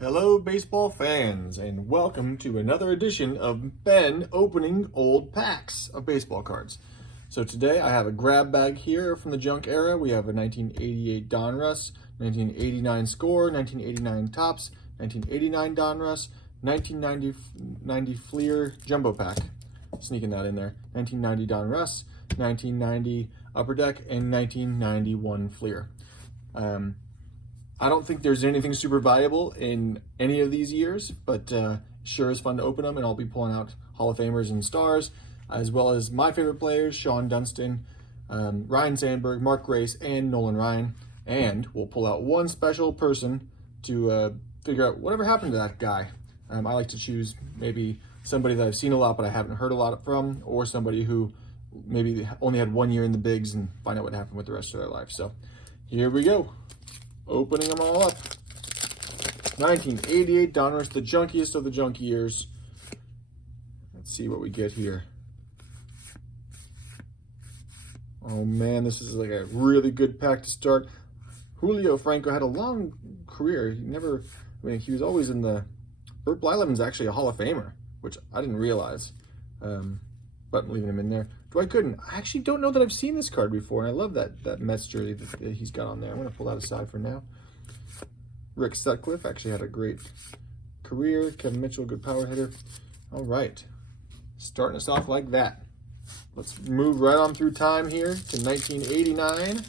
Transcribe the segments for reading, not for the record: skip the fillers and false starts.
Hello, baseball fans, and welcome to another edition of Ben opening old packs of baseball cards. So today I have a grab bag here from the junk era. We have a 1988 Donruss, 1989 Score, 1989 Topps, 1989 Donruss, 1990 Fleer Jumbo Pack, sneaking that in there, 1990 Donruss, 1990 Upper Deck, and 1991 Fleer. I don't think there's anything super valuable in any of these years, but sure is fun to open them, and I'll be pulling out Hall of Famers and stars, as well as my favorite players, Sean Dunston, Ryan Sandberg, Mark Grace, and Nolan Ryan. And we'll pull out one special person to figure out whatever happened to that guy. I like to choose maybe somebody that I've seen a lot but I haven't heard a lot from, or somebody who maybe only had 1 year in the bigs and find out what happened with the rest of their life. So here we go. Opening them all up. 1988 Donruss, the junkiest of the junk years. Let's see what we get here. Oh man, this is like a really good pack to start. Julio Franco had a long career. He was always in the... Bert Blyleven's actually a Hall of Famer, which I didn't realize. But I'm leaving him in there. Dwight Gooden. I actually don't know that I've seen this card before, and I love that Mets jersey that he's got on there. I'm going to pull that aside for now. Rick Sutcliffe actually had a great career. Kevin Mitchell, good power hitter. All right. Starting us off like that. Let's move right on through time here to 1989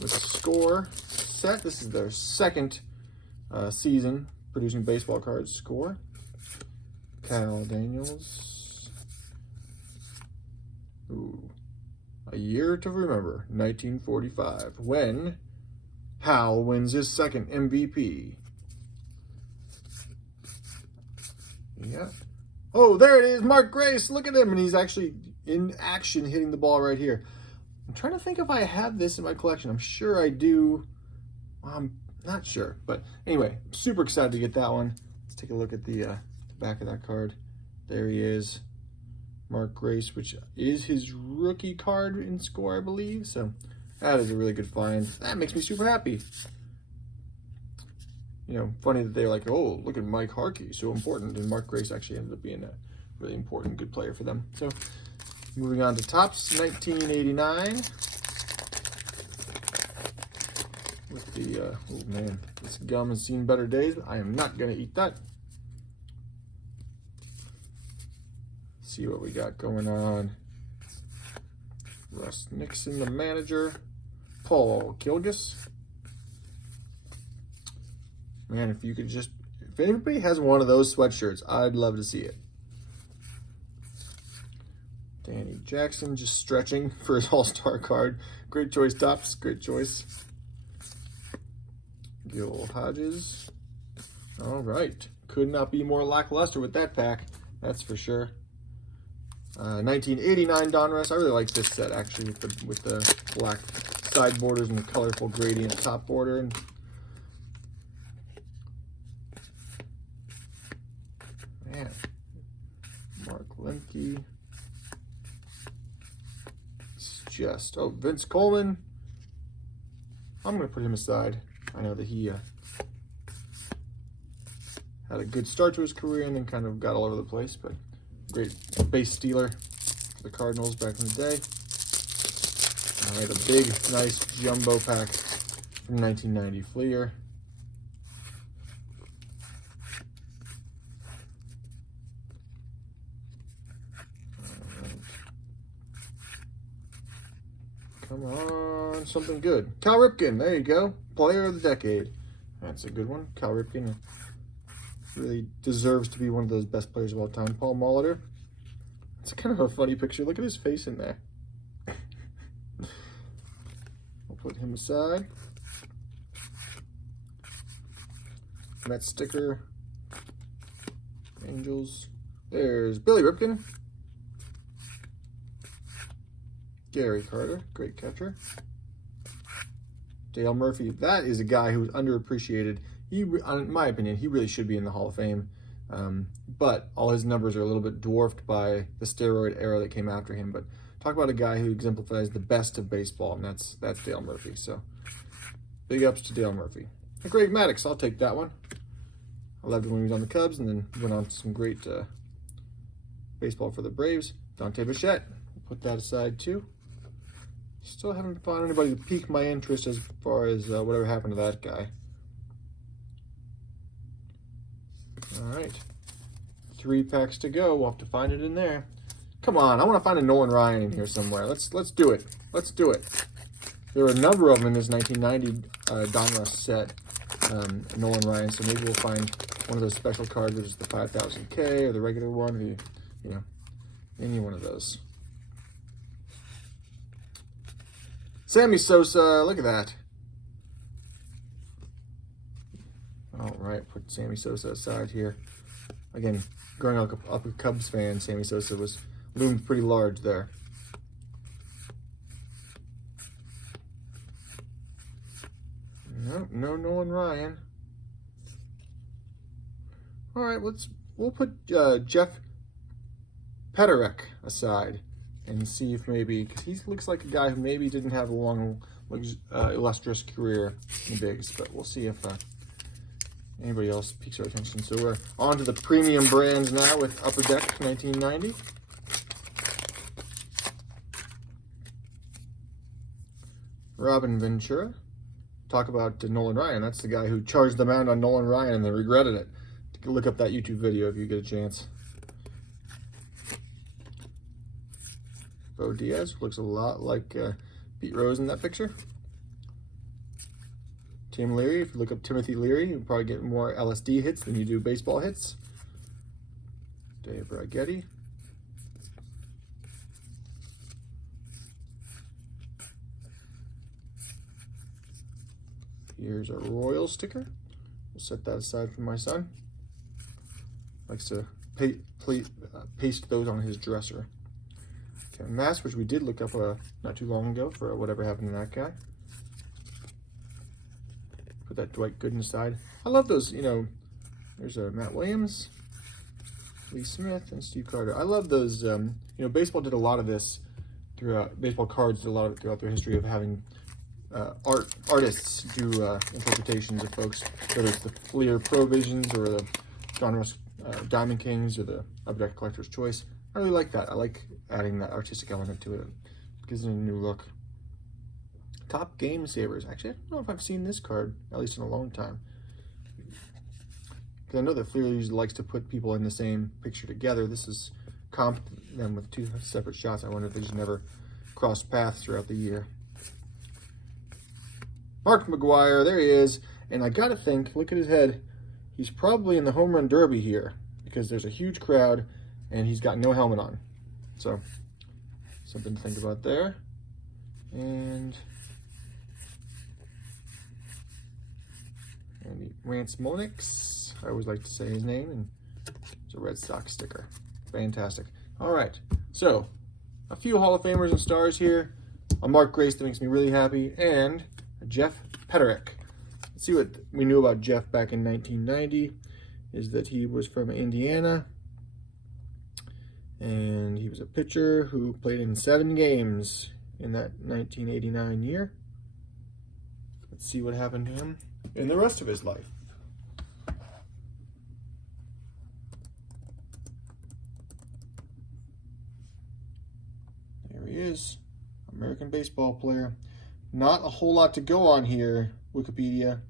with Score set. This is their second season producing baseball cards. Score. Cal Daniels. Ooh, a year to remember, 1945, when Hal wins his second MVP. Yeah. Oh, there it is, Mark Grace. Look at him, and he's actually in action hitting the ball right here. I'm trying to think if I have this in my collection. I'm sure I do. I'm not sure, but anyway, super excited to get that one. Let's take a look at the back of that card. There he is. Mark Grace, which is his rookie card in Score, I believe. So that is a really good find. That makes me super happy. You know, funny that they're like, oh, look at Mike Harkey, so important. And Mark Grace actually ended up being a really important, good player for them. So moving on to Topps, 1989. With the, oh man, this gum has seen better days. I am not going to eat that. See what we got going on. Russ Nixon, the manager. Paul Kilgus. Man, if anybody has one of those sweatshirts, I'd love to see it. Danny Jackson just stretching for his all-star card. Great choice, Topps. Great choice. Gil Hodges. All right. Could not be more lackluster with that pack. That's for sure. 1989 Donruss. I really like this set actually with the black side borders and the colorful gradient top border. And man, Mark Lemke. It's just Vince Coleman. I'm gonna put him aside. I know that he had a good start to his career and then kind of got all over the place, but great base stealer for the Cardinals back in the day. All right, a big, nice jumbo pack from 1990 Fleer. All right. Come on, something good. Cal Ripken, there you go. Player of the decade. That's a good one. Cal Ripken really deserves to be one of those best players of all time. Paul Molitor. It's kind of a funny picture. Look at his face in there. I'll put him aside. Met sticker. Angels. There's Billy Ripken. Gary Carter, great catcher. Dale Murphy. That is a guy who's underappreciated. In my opinion, he really should be in the Hall of Fame. But all his numbers are a little bit dwarfed by the steroid era that came after him. But talk about a guy who exemplifies the best of baseball, and that's Dale Murphy. So big ups to Dale Murphy. Greg Maddux, I'll take that one. I loved it when he was on the Cubs, and then went on to some great baseball for the Braves. Dante Bichette. Put that aside too. Still haven't found anybody to pique my interest as far as whatever happened to that guy. All right, 3 packs to go. We'll have to find it in there. Come on, I want to find a Nolan Ryan in here somewhere. Let's do it. Let's do it. There were a number of them in this 1990 Donruss set, Nolan Ryan. So maybe we'll find one of those special cards, which is the 5000K or the regular one, or you know, any one of those. Sammy Sosa, look at that. All right, put Sammy Sosa aside here. Again, growing up a Cubs fan, Sammy Sosa loomed pretty large there. No Nolan Ryan. All right, we'll put Jeff Petterek aside and see if maybe, because he looks like a guy who maybe didn't have a long, illustrious career in bigs, but we'll see if anybody else piques our attention. So we're on to the premium brands now with Upper Deck 1990. Robin Ventura. Talk about Nolan Ryan. That's the guy who charged the mound on Nolan Ryan and then regretted it. Look up that YouTube video if you get a chance. Bo Diaz looks a lot like Pete Rose in that picture. Tim Leary, if you look up Timothy Leary, you'll probably get more LSD hits than you do baseball hits. Dave Bragetti. Here's a Royal sticker. We'll set that aside for my son. Likes to paste those on his dresser. Kevin Mass, which we did look up not too long ago for whatever happened to that guy. Put that Dwight Gooden aside. I love those, you know, there's Matt Williams, Lee Smith, and Steve Carter. I love those, you know, baseball did a lot of this throughout, baseball cards did a lot of it throughout their history of having artists do interpretations of folks, whether it's the Fleer Provisions or the Donruss Diamond Kings or the Upper Deck Collector's Choice. I really like that. I like adding that artistic element to it. It gives it a new look. Top Game Savers. Actually, I don't know if I've seen this card, at least in a long time. Because I know that Fleer usually likes to put people in the same picture together. This is comped them with 2 separate shots. I wonder if they just never crossed paths throughout the year. Mark McGwire, there he is. And I gotta think, look at his head. He's probably in the home run derby here because there's a huge crowd and he's got no helmet on. So, something to think about there. And Rance Monix, I always like to say his name, and it's a Red Sox sticker. Fantastic. All right, so a few Hall of Famers and stars here. A Mark Grace that makes me really happy, and a Jeff Petterek. Let's see what we knew about Jeff back in 1990, is that he was from Indiana, and he was a pitcher who played in 7 games in that 1989 year. Let's see what happened to him in the rest of his life. There he is, American baseball player. Not a whole lot to go on here, Wikipedia.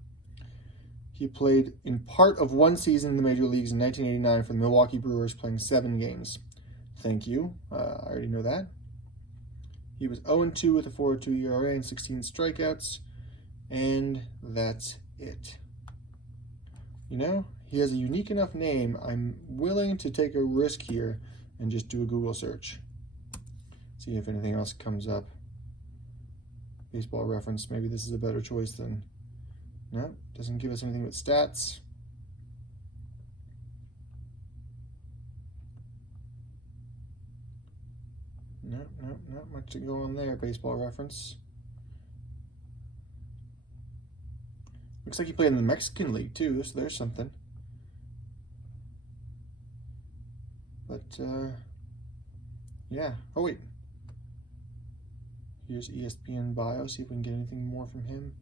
He played in part of 1 season in the major leagues in 1989 for the Milwaukee Brewers, playing 7 games. Thank you, I already know that. He was 0-2 with a 4.02 ERA and 16 strikeouts, and that's it. You know, he has a unique enough name. I'm willing to take a risk here and just do a Google search. See if anything else comes up. Baseball Reference, maybe this is a better choice than, no, doesn't give us anything but stats. No, not much to go on there, Baseball Reference. Looks like he played in the Mexican League too, so there's something. But, yeah. Oh, wait. Here's ESPN bio, see if we can get anything more from him.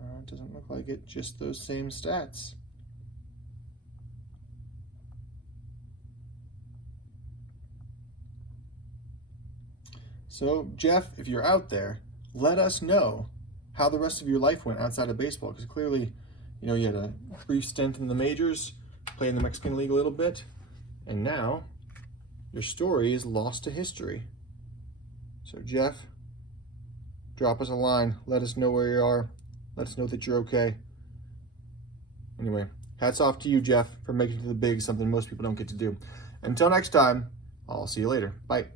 It doesn't look like it, just those same stats. So, Jeff, if you're out there, let us know how the rest of your life went outside of baseball, because clearly, you had a brief stint in the majors, played in the Mexican League a little bit, and now your story is lost to history. So, Jeff, drop us a line. Let us know where you are. Let us know that you're okay. Anyway, hats off to you, Jeff, for making it to the big, something most people don't get to do. Until next time, I'll see you later. Bye.